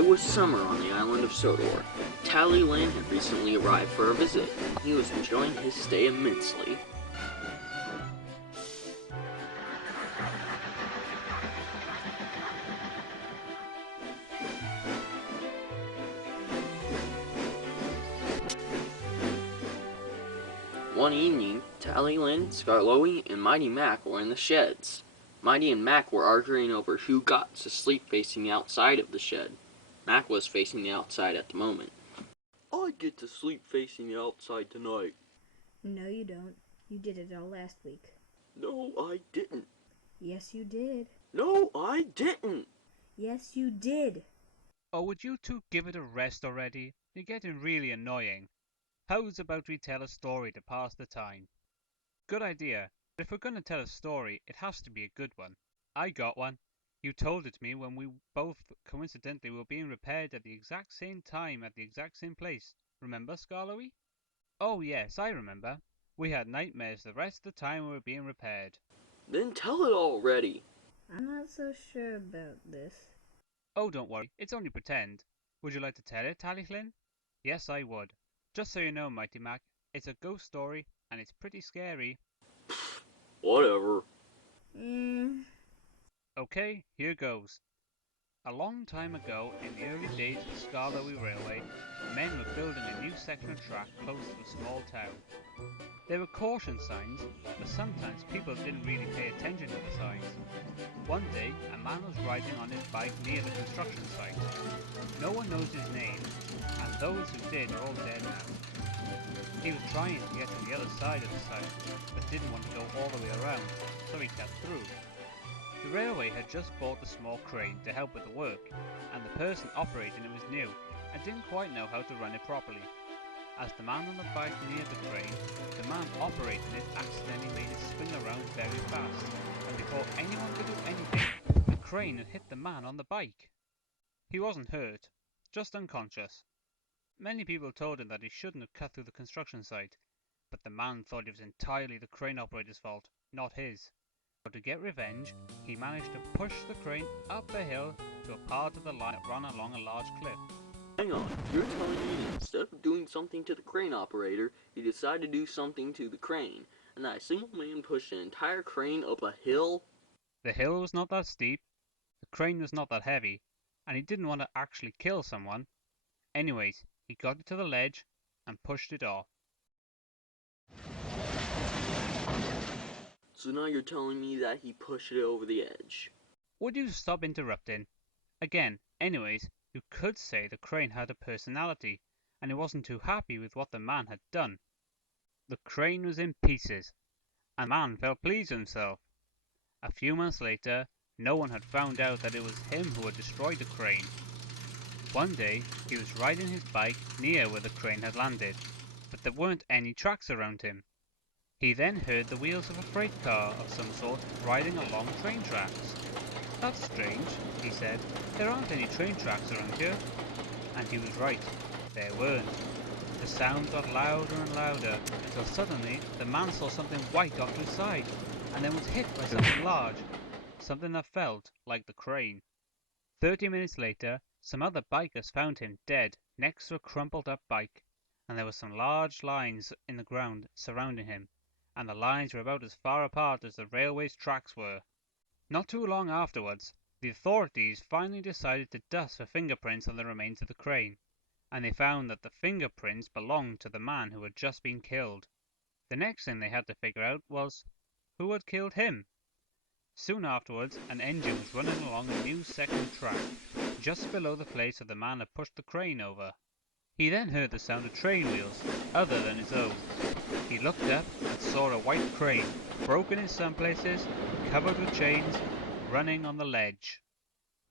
It was summer on the island of Sodor. Talyllyn had recently arrived for a visit. He was enjoying his stay immensely. One evening, Talyllyn, Skarloey, and Mighty Mac were in the sheds. Mighty and Mac were arguing over who got to sleep facing the outside of the shed. Mac was facing the outside at the moment. I get to sleep facing the outside tonight. No, you don't. You did it all last week. No, I didn't. Yes, you did. No, I didn't. Yes, you did. Oh, would you two give it a rest already? You're getting really annoying. How's about we tell a story to pass the time? Good idea. But if we're going to tell a story, it has to be a good one. I got one. You told it to me when we both coincidentally were being repaired at the exact same time at the exact same place. Remember, Skarloey? Oh yes, I remember. We had nightmares the rest of the time we were being repaired. Then tell it already. I'm not so sure about this. Oh, don't worry. It's only pretend. Would you like to tell it, Talyllyn? Yes, I would. Just so you know, Mighty Mac, it's a ghost story, and it's pretty scary. Whatever. Okay, here goes. A long time ago, in the early days of the Skarloey Railway, men were building a new section of track close to a small town. There were caution signs, but sometimes people didn't really pay attention to the signs. One day, a man was riding on his bike near the construction site. No one knows his name, and those who did are all dead now. He was trying to get to the other side of the site, but didn't want to go all the way around, so he cut through. The railway had just bought a small crane to help with the work, and the person operating it was new and didn't quite know how to run it properly. As the man on the bike neared the crane, the man operating it accidentally made it spin around very fast, and before anyone could do anything, the crane had hit the man on the bike. He wasn't hurt, just unconscious. Many people told him that he shouldn't have cut through the construction site, but the man thought it was entirely the crane operator's fault, not his. So to get revenge, he managed to push the crane up a hill to a part of the line that ran along a large cliff. Hang on, you're telling me that instead of doing something to the crane operator, he decided to do something to the crane, and that a single man pushed an entire crane up a hill? The hill was not that steep, the crane was not that heavy, and he didn't want to actually kill someone. Anyways, he got it to the ledge and pushed it off. So now you're telling me that he pushed it over the edge. Would you stop interrupting? Again, anyways, you could say the crane had a personality, and he wasn't too happy with what the man had done. The crane was in pieces, and the man felt pleased with himself. A few months later, no one had found out that it was him who had destroyed the crane. One day, he was riding his bike near where the crane had landed, but there weren't any tracks around him. He then heard the wheels of a freight car of some sort riding along train tracks. That's strange, he said. There aren't any train tracks around here. And he was right. There weren't. The sound got louder and louder until suddenly the man saw something white off to his side and then was hit by something large, something that felt like the crane. 30 minutes later, some other bikers found him dead next to a crumpled up bike, and there were some large lines in the ground surrounding him, and the lines were about as far apart as the railway's tracks were. Not too long afterwards, the authorities finally decided to dust for fingerprints on the remains of the crane, and they found that the fingerprints belonged to the man who had just been killed. The next thing they had to figure out was, who had killed him? Soon afterwards, an engine was running along a new second track, just below the place where the man had pushed the crane over. He then heard the sound of train wheels, other than his own. He looked up and saw a white crane, broken in some places, covered with chains, running on the ledge.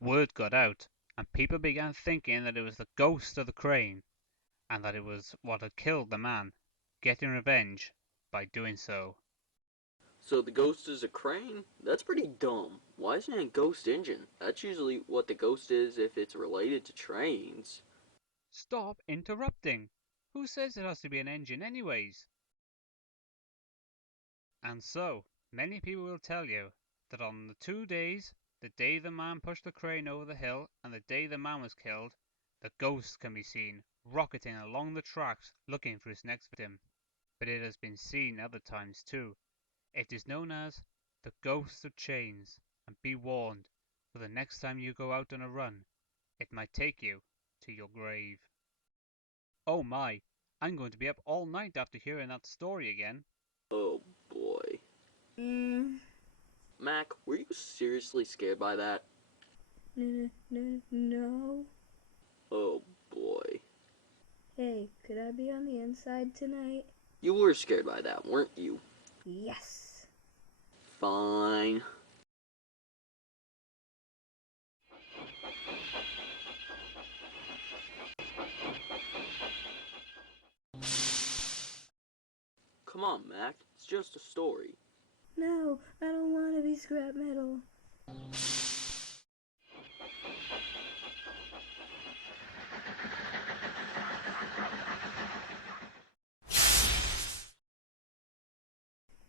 Word got out, and people began thinking that it was the ghost of the crane, and that it was what had killed the man, getting revenge by doing so. So the ghost is a crane? That's pretty dumb. Why isn't it a ghost engine? That's usually what the ghost is if it's related to trains. Stop interrupting! Who says it has to be an engine anyways? And so, many people will tell you that on the 2 days The day the man pushed the crane over the hill and the day the man was killed, the ghost can be seen rocketing along the tracks looking for its next victim. But it has been seen other times too. It is known as the Ghost of Chains, and be warned, for the next time you go out on a run, it might take you to your grave. Oh my, I'm going to be up all night after hearing that story again. Oh boy. Mac, were you seriously scared by that? No. Oh boy. Hey, could I be on the inside tonight? You were scared by that, weren't you? Yes. Fine. Come on, Mac. It's just a story. No, I don't want to be scrap metal.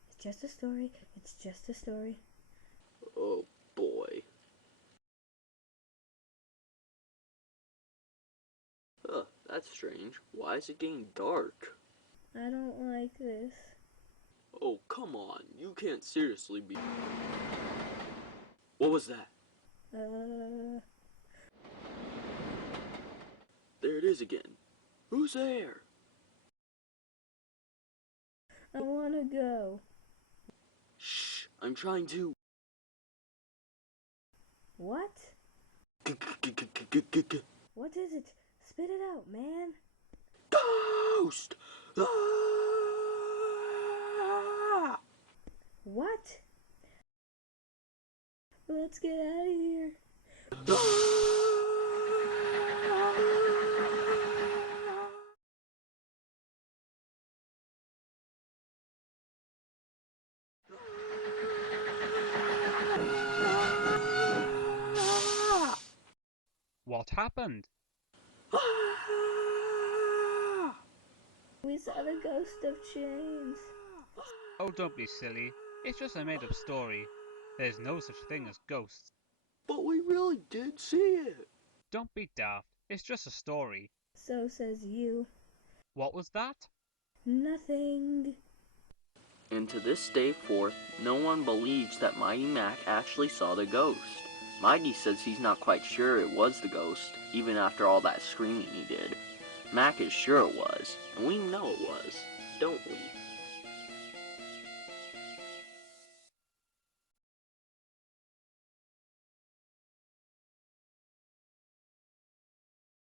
It's just a story. It's just a story. Oh boy. That's strange. Why is it getting dark? I don't like this. Oh, come on. You can't seriously be... What was that? There it is again. Who's there? I want to go. Shh, I'm trying to... What? What is it? Spit it out, man. Ghost! Ah! What? Let's get out of here. What happened? We saw the Ghost of Chains. Oh, don't be silly. It's just a made-up story. There's no such thing as ghosts. But we really did see it. Don't be daft. It's just a story. So says you. What was that? Nothing. And to this day forth, no one believes that Mighty Mac actually saw the ghost. Mighty says he's not quite sure it was the ghost, even after all that screaming he did. Mac is sure it was, and we know it was, don't we?